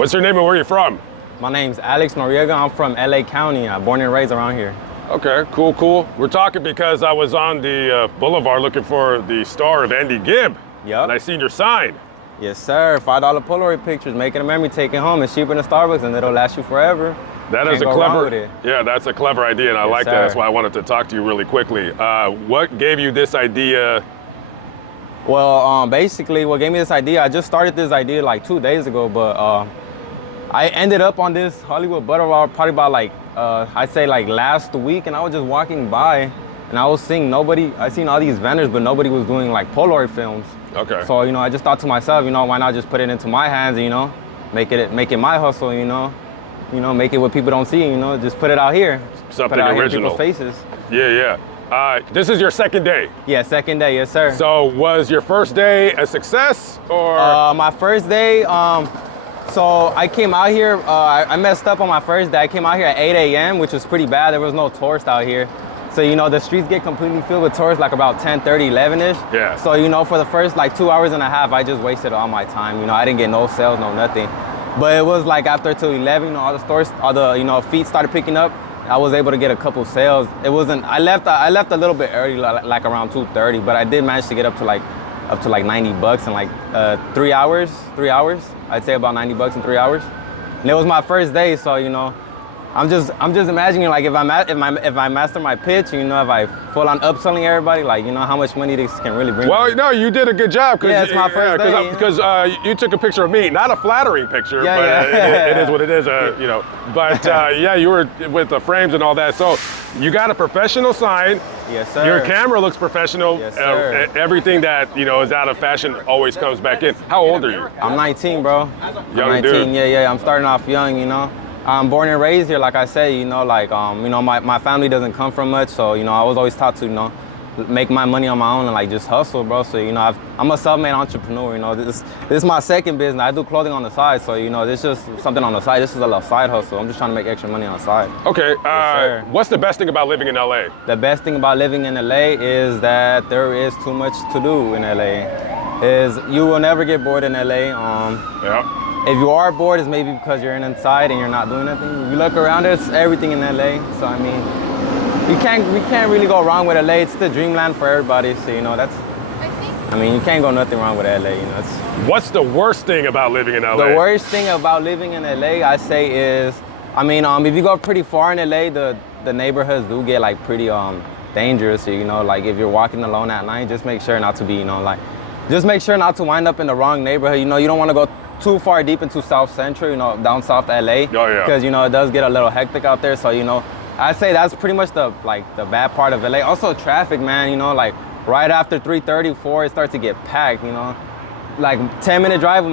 What's your name and where you from? My name's Alex Noriega. I'm from LA County. I'm born and raised around here. Okay, cool. We're talking because I was on the boulevard looking for the star of Andy Gibb. Yep. And I seen your sign. Yes, sir. $5 Polaroid pictures, making a memory, take it home. It's cheaper than Starbucks, and it'll last you forever. That is a clever, yeah, that's a clever idea, and I like that. That's why I wanted to talk to you really quickly. What gave you this idea? Well, basically, what gave me this idea, I just started this idea like 2 days ago, but I ended up on this Hollywood Boulevard probably about like, I'd say like last week, and I was just walking by, and I was seeing I seen all these vendors, but nobody was doing like Polaroid films. Okay. So, I just thought to myself, why not just put it into my hands, make it my hustle, make it what people don't see, just put it out here. Something put it out original. Here in people's faces. Yeah. This is your second day? Yeah, second day, yes, sir. So was your first day a success, or? My first day, so I came out here, I messed up on my first day. I came out here at 8 a.m., which was pretty bad. There was no tourists out here. So, the streets get completely filled with tourists like about 10:30, 11-ish. Yeah. So, for the first like 2 hours and a half, I just wasted all my time. I didn't get no sales, no nothing. But it was like after till 11, all the stores, all the, feet started picking up. I was able to get a couple sales. It wasn't, I left a little bit early, like around 2:30, but I did manage to get up to like $90 in like 3 hours. I'd say about $90 in 3 hours. And it was my first day, so, I'm just imagining like if I master my pitch, if I full on upselling everybody, like how much money this can really bring. Well, no, you did a good job. Yeah, it's my first day. Because you took a picture of me, not a flattering picture, but it is what it is, But yeah, you were with the frames and all that. So you got a professional sign. Yes, sir. Your camera looks professional. Yes, sir. Everything that is out of fashion always comes back in. How old are you? I'm 19, bro. Young 19, dude. Yeah. I'm starting off young, I'm born and raised here, like I said, my family doesn't come from much, so, I was always taught to, make my money on my own and like just hustle, bro. So, I'm a self-made entrepreneur, this is my second business. I do clothing on the side, so, this is just something on the side. This is a little side hustle. I'm just trying to make extra money on the side. Okay, Yes, what's the best thing about living in LA? The best thing about living in LA is that there is too much to do in LA. You will never get bored in LA. Yeah. If you are bored, it's maybe because you're inside and you're not doing nothing. If you look around, there's everything in LA. So I mean, we can't really go wrong with LA. It's the dreamland for everybody. So you can't go nothing wrong with LA. What's the worst thing about living in LA? The worst thing about living in LA, I say, is, if you go pretty far in LA, the neighborhoods do get like pretty dangerous. So, like if you're walking alone at night, just make sure not to be, just make sure not to wind up in the wrong neighborhood. You don't want to go too far deep into South Central, down south LA. Oh, yeah. Because, it does get a little hectic out there. So, I'd say that's pretty much the bad part of LA. Also traffic, man, like right after 3:30, 4, it starts to get packed, Like 10-minute drive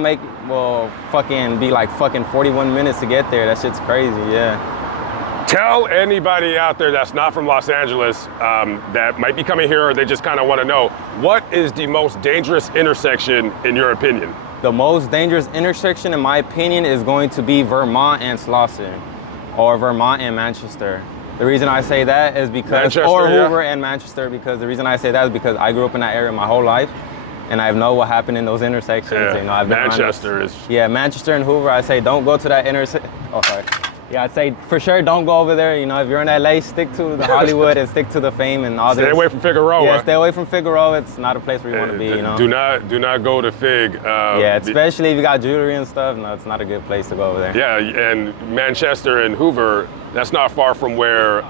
will fucking be like fucking 41 minutes to get there. That shit's crazy, yeah. Tell anybody out there that's not from Los Angeles that might be coming here or they just kind of want to know, what is the most dangerous intersection in your opinion? The most dangerous intersection, in my opinion, is going to be Vermont and Slauson, or Vermont and Manchester. The reason I say that is because, Hoover and Manchester, because the reason I say that is because I grew up in that area my whole life, and I know what happened in those intersections. Yeah. I've been Manchester is... Yeah, Manchester and Hoover, I say don't go to that intersection. Oh, sorry. Yeah, I'd say for sure don't go over there. If you're in LA, stick to the Hollywood and stick to the fame and all this. Stay away from Figueroa. Yeah, stay away from Figueroa. It's not a place where you want to be, Do not go to Fig. Yeah, especially if you got jewelry and stuff. No, it's not a good place to go over there. Yeah, and Manchester and Hoover, that's not far from where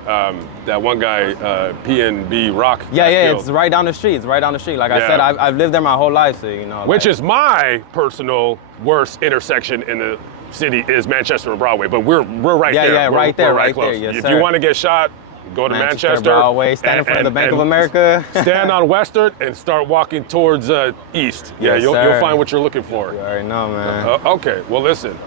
that one guy, P&B Rock. Yeah, it's right down the street. Like I said, I've lived there my whole life, so Which is my personal worst intersection in the city is Manchester and Broadway, but we're right there. Yeah, right there, right close. there. Yes, if sir. you want to get shot, go to Manchester. Broadway, stand in front of the Bank of America. Stand on Western and start walking towards east. Yeah, Yes, you'll sir. what you're looking for. You already know, man. Okay, well listen,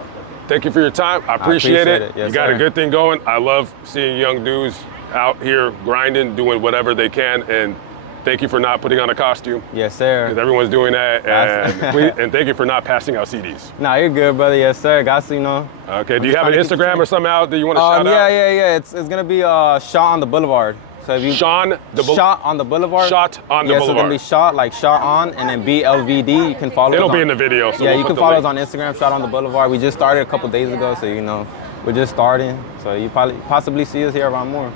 thank you for your time. I appreciate it. Yes, you got sir. a good thing going. I love seeing young dudes out here grinding, doing whatever they can, and thank you for not putting on a costume. Yes, sir. Because everyone's doing that, and thank you for not passing out CDs. Nah, you're good, brother. Yes, sir. Got to, Okay, do you have an Instagram or something out that you want to shout out? Yeah. It's gonna be Shot on the Boulevard. So if you Shot on the Boulevard. Shot on the yeah, Boulevard. so it's gonna be Shot, like Shot on, and then Blvd. You can follow. It'll us be on, in the video. So yeah, we'll you put can the follow link. us on Instagram. Shot on the Boulevard. We just started a couple days ago, so you know, we're just starting. So you possibly see us here around more.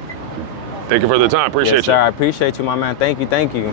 Thank you for the time. Appreciate Yes, you. sir. I appreciate you, my man. Thank you. Thank you.